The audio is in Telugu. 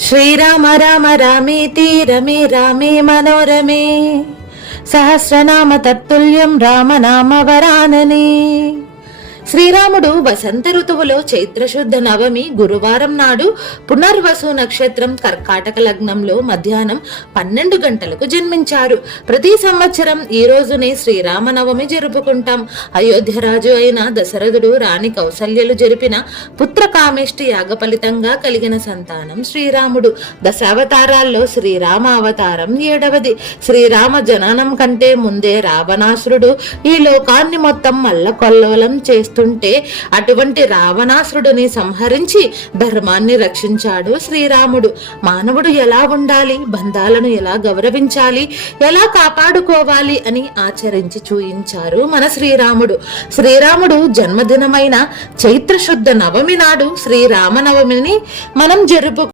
శ్రీరామ రామ రామేతి రమే రామే మనోరమే సహస్రనామ తత్తుల్యం రామనామ వరాననే. శ్రీరాముడు వసంత ఋతువులో చైత్రశుద్ధ నవమి గురువారం నాడు పునర్వసు నక్షత్రం కర్కాటక లగ్నంలో మధ్యాహ్నం 12 గంటలకు జన్మించారు. ప్రతి సంవత్సరం ఈ రోజునే శ్రీరామనవమి జరుపుకుంటాం. అయోధ్యరాజు అయిన దశరథుడు రాణి కౌసల్యలు జరిపిన పుత్ర కామేష్టి యాగ ఫలితంగా కలిగిన సంతానం శ్రీరాముడు. దశావతారాల్లో శ్రీరామ అవతారం 7వది. శ్రీరామ జననం కంటే ముందే రావణాసురుడు ఈ లోకాన్ని మొత్తం మల్లకొల్లోలం చేస్తుంటే అటువంటి రావణాసురుడిని సంహరించి ధర్మాన్ని రక్షించాడు శ్రీరాముడు. మానవుడు ఎలా ఉండాలి, బంధాలను ఎలా గౌరవించాలి, ఎలా కాపాడుకోవాలి అని ఆచరించి చూయించారు మన శ్రీరాముడు. శ్రీరాముడు జన్మదినమైన చైత్ర శుద్ధ నవమి నాడు శ్రీరామనవమిని మనం